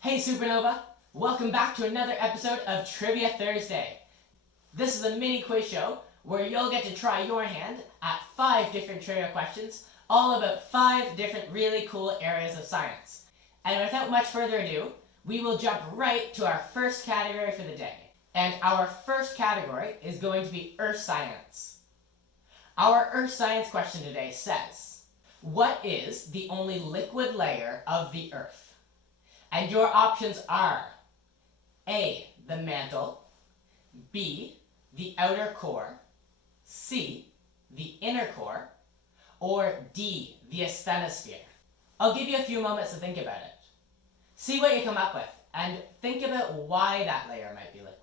Hey SuperNOVA! Welcome back to another episode of Trivia Thursday. This is a mini quiz show where you'll get to try your hand at 5 different trivia questions, all about 5 different really cool areas of science. And without much further ado, we will jump right to our first category for the day. And our first category is going to be Earth Science. Our Earth Science question today says, what is the only liquid layer of the Earth? And your options are A, the mantle, B, the outer core, C, the inner core, or D, the asthenosphere. I'll give you a few moments to think about it. See what you come up with, and think about why that layer might be liquid.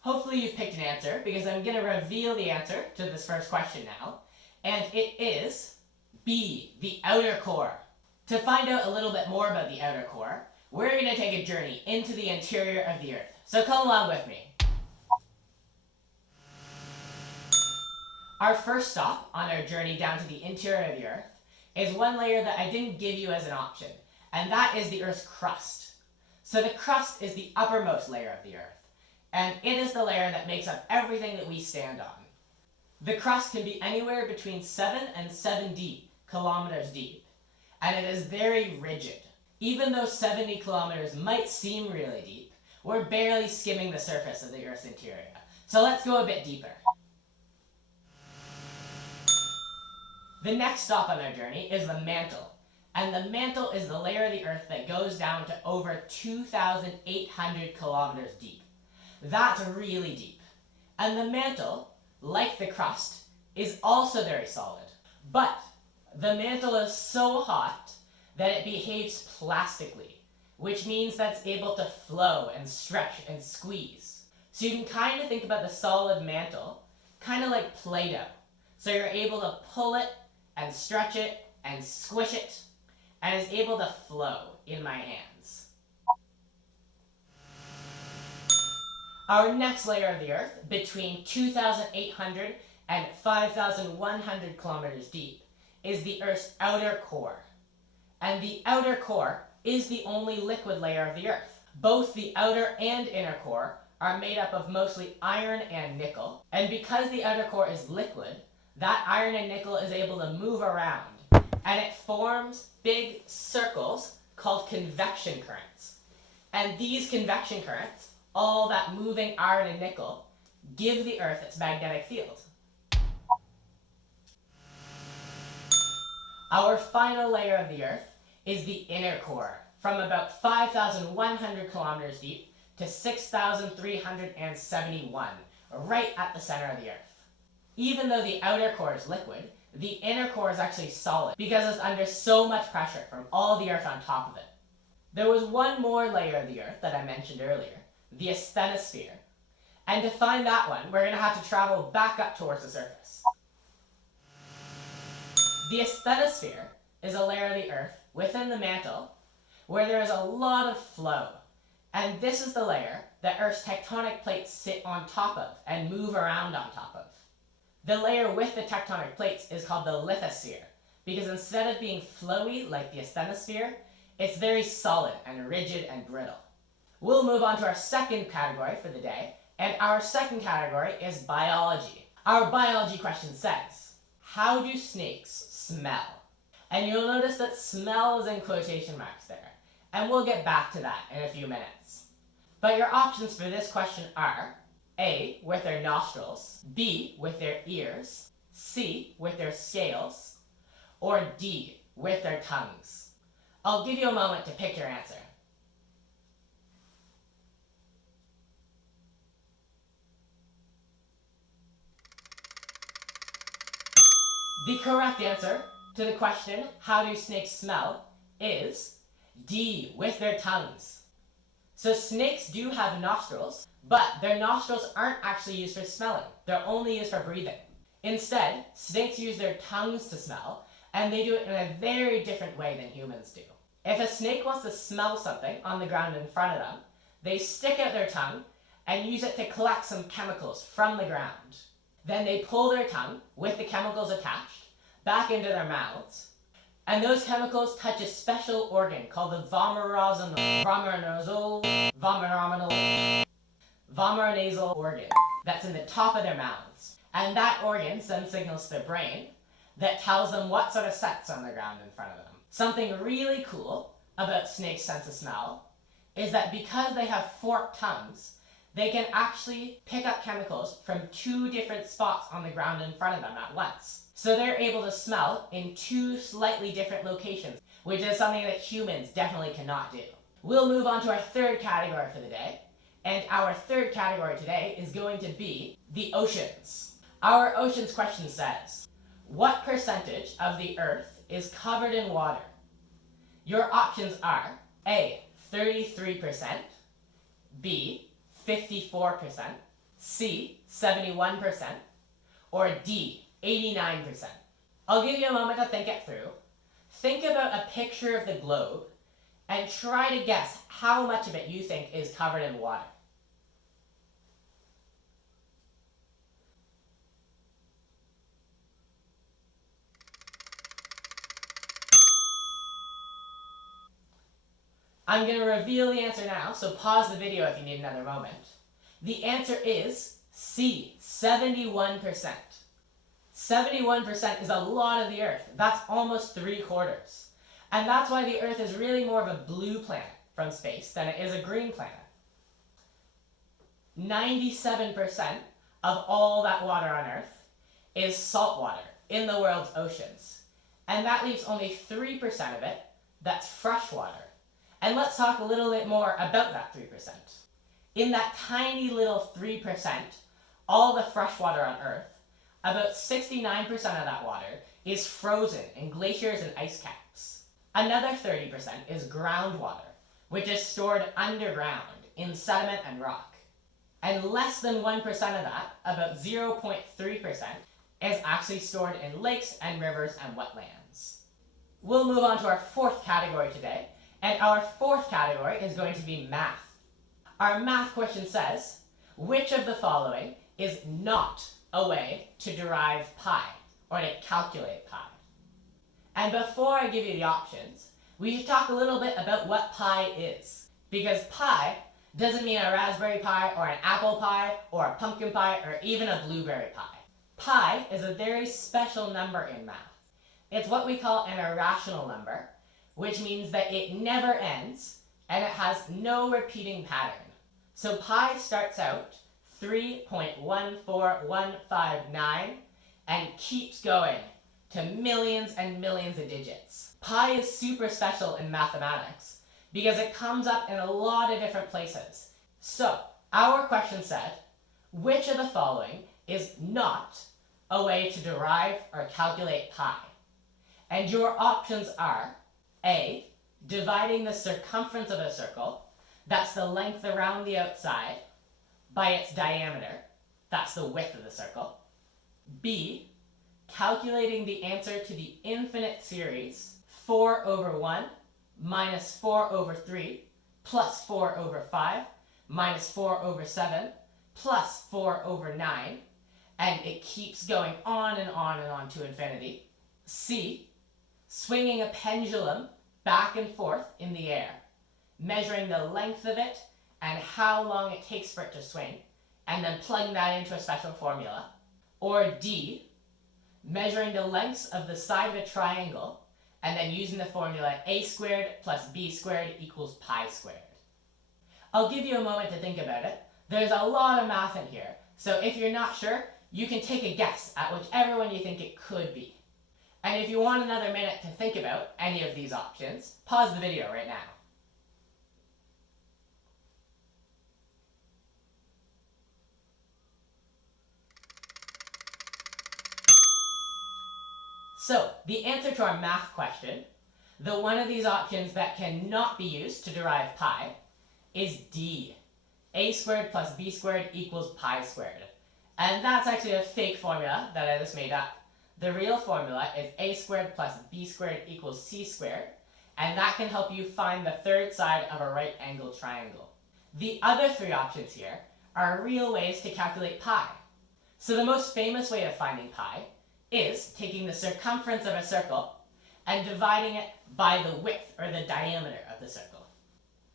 Hopefully you've picked an answer, because I'm going to reveal the answer to this first question now. And it is B, the outer core. To find out a little bit more about the outer core, we're going to take a journey into the interior of the Earth. So come along with me. Our first stop on our journey down to the interior of the Earth is one layer that I didn't give you as an option, and that is the Earth's crust. So the crust is the uppermost layer of the Earth, and it is the layer that makes up everything that we stand on. The crust can be anywhere between 7 and 70 kilometers deep, and it is very rigid. Even though 70 kilometers might seem really deep, we're barely skimming the surface of the Earth's interior. So let's go a bit deeper. The next stop on our journey is the mantle, and the mantle is the layer of the Earth that goes down to over 2,800 kilometers deep. That's really deep. And the mantle, like the crust, is also very solid. But the mantle is so hot that it behaves plastically, which means that it's able to flow and stretch and squeeze. So you can kind of think about the solid mantle kind of like Play-Doh. So you're able to pull it and stretch it and squish it, and is able to flow in my hands. Our next layer of the Earth, between 2,800 and 5,100 kilometers deep, is the Earth's outer core. And the outer core is the only liquid layer of the Earth. Both the outer and inner core are made up of mostly iron and nickel, and because the outer core is liquid, that iron and nickel is able to move around, and it forms big circles called convection currents. And these convection currents, all that moving iron and nickel, give the Earth its magnetic field. Our final layer of the Earth is the inner core, from about 5,100 kilometers deep to 6,371, right at the center of the Earth. Even though the outer core is liquid, the inner core is actually solid because it's under so much pressure from all the Earth on top of it. There was one more layer of the Earth that I mentioned earlier, the asthenosphere. And to find that one, we're going to have to travel back up towards the surface. The asthenosphere is a layer of the Earth within the mantle where there is a lot of flow. And this is the layer that Earth's tectonic plates sit on top of and move around on top of. The layer with the tectonic plates is called the lithosphere, because instead of being flowy like the asthenosphere, it's very solid and rigid and brittle. We'll move on to our second category for the day, and our second category is biology. Our biology question says, how do snakes smell? And you'll notice that smell is in quotation marks there, and we'll get back to that in a few minutes. But your options for this question are A, with their nostrils, B, with their ears, C, with their scales, or D, with their tongues. I'll give you a moment to pick your answer. The correct answer to the question, how do snakes smell, is D, with their tongues. So snakes do have nostrils, but their nostrils aren't actually used for smelling. They're only used for breathing. Instead, snakes use their tongues to smell, and they do it in a very different way than humans do. If a snake wants to smell something on the ground in front of them, they stick out their tongue and use it to collect some chemicals from the ground. Then they pull their tongue, with the chemicals attached, back into their mouths, and those chemicals touch a special organ called the vomeronasal organ that's in the top of their mouths. And that organ sends signals to their brain that tells them what sort of scent's on the ground in front of them. Something really cool about snakes' sense of smell is that because they have forked tongues, they can actually pick up chemicals from 2 different spots on the ground in front of them at once. So they're able to smell in 2 slightly different locations, which is something that humans definitely cannot do. We'll move on to our 3rd category for the day, and our 3rd category today is going to be the oceans. Our oceans question says, what percentage of the Earth is covered in water? Your options are A, 33%, B, 54%, C, 71%, or D, 89%. I'll give you a moment to think it through. Think about a picture of the globe and try to guess how much of it you think is covered in water. I'm going to reveal the answer now, so pause the video if you need another moment. The answer is C, 71%. 71% is a lot of the Earth. That's almost 3/4. And that's why the Earth is really more of a blue planet from space than it is a green planet. 97% of all that water on Earth is salt water in the world's oceans. And that leaves only 3% of it that's fresh water. And let's talk a little bit more about that 3%. In that tiny little 3%, all the fresh water on Earth, about 69% of that water is frozen in glaciers and ice caps. Another 30% is groundwater, which is stored underground in sediment and rock. And less than 1% of that, about 0.3%, is actually stored in lakes and rivers and wetlands. We'll move on to our 4th category today, and our 4th category is going to be math. Our math question says, which of the following is not a way to derive pi, or to calculate pi? And before I give you the options, we should talk a little bit about what pi is. Because pi doesn't mean a raspberry pi, or an apple pie, or a pumpkin pie, or even a blueberry pie. Pi is a very special number in math. It's what we call an irrational number, which means that it never ends, and it has no repeating pattern. So pi starts out 3.14159 and keeps going to millions and millions of digits. Pi is super special in mathematics because it comes up in a lot of different places. So, our question said, which of the following is not a way to derive or calculate pi? And your options are A, dividing the circumference of a circle, that's the length around the outside, by its diameter, that's the width of the circle. B, calculating the answer to the infinite series 4/1 minus 4/3 plus 4/5 minus 4/7 plus 4/9, and it keeps going on and on and on to infinity. C, swinging a pendulum back and forth in the air, measuring the length of it and how long it takes for it to swing, and then plugging that into a special formula. Or D, measuring the lengths of the side of a triangle, and then using the formula a squared plus b squared equals pi squared. I'll give you a moment to think about it. There's a lot of math in here, so if you're not sure, you can take a guess at whichever one you think it could be. And if you want another minute to think about any of these options, pause the video right now. So, the answer to our math question, the one of these options that cannot be used to derive pi, is D. A squared plus b squared equals pi squared. And that's actually a fake formula that I just made up. The real formula is a squared plus b squared equals c squared, and that can help you find the third side of a right angled triangle. The other 3 options here are real ways to calculate pi. So the most famous way of finding pi is taking the circumference of a circle and dividing it by the width or the diameter of the circle.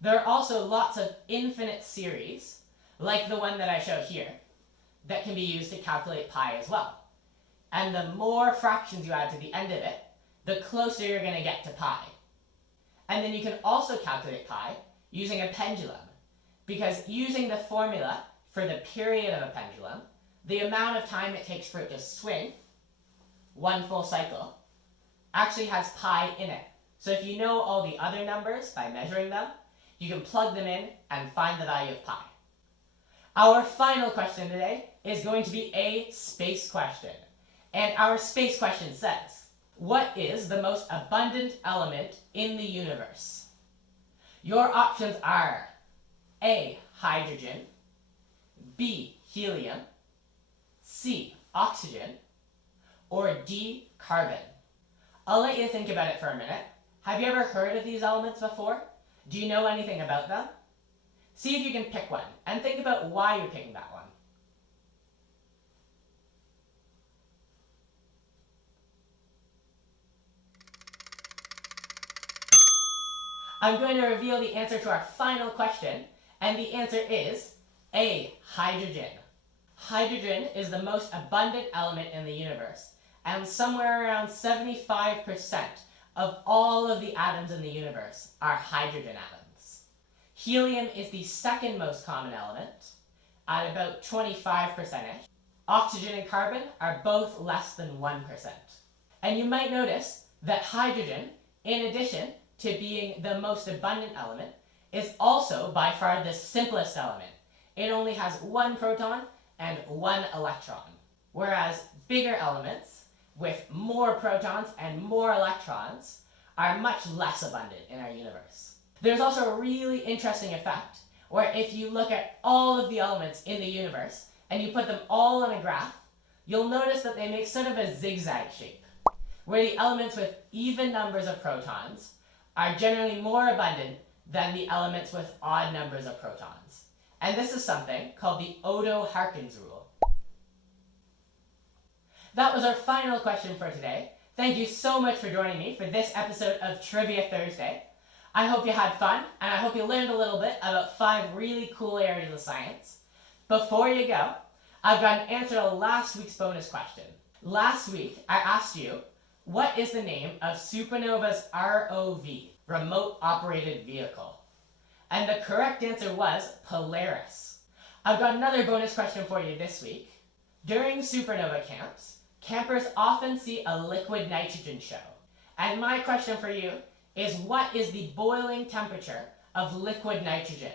There are also lots of infinite series, like the one that I show here, that can be used to calculate pi as well. And the more fractions you add to the end of it, the closer you're going to get to pi. And then you can also calculate pi using a pendulum, because using the formula for the period of a pendulum, the amount of time it takes for it to swing, one full cycle, actually has pi in it. So if you know all the other numbers by measuring them, you can plug them in and find the value of pi. Our final question today is going to be a space question. And our space question says, what is the most abundant element in the universe? Your options are A, hydrogen, B, helium, C, oxygen, or D, carbon. I'll let you think about it for a minute. Have you ever heard of these elements before? Do you know anything about them? See if you can pick one, and think about why you're picking that one. I'm going to reveal the answer to our final question, and the answer is A, hydrogen. Hydrogen is the most abundant element in the universe, and somewhere around 75% of all of the atoms in the universe are hydrogen atoms. Helium is the second most common element, at about 25%ish. Oxygen and carbon are both less than 1%. And you might notice that hydrogen, in addition to being the most abundant element, is also by far the simplest element. It only has one proton and one electron, whereas bigger elements with more protons and more electrons are much less abundant in our universe. There's also a really interesting effect where if you look at all of the elements in the universe and you put them all on a graph, you'll notice that they make sort of a zigzag shape, where the elements with even numbers of protons are generally more abundant than the elements with odd numbers of protons. And this is something called the Odo-Harkins rule. That was our final question for today. Thank you so much for joining me for this episode of Trivia Thursday. I hope you had fun, and I hope you learned a little bit about 5 really cool areas of science. Before you go, I've got an answer to last week's bonus question. Last week, I asked you, what is the name of SuperNOVA's ROV, Remote Operated Vehicle? And the correct answer was Polaris. I've got another bonus question for you this week. During SuperNOVA camps, campers often see a liquid nitrogen show. And my question for you is, what is the boiling temperature of liquid nitrogen?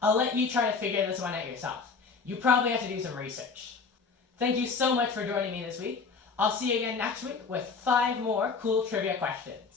I'll let you try to figure this one out yourself. You probably have to do some research. Thank you so much for joining me this week. I'll see you again next week with 5 more cool trivia questions.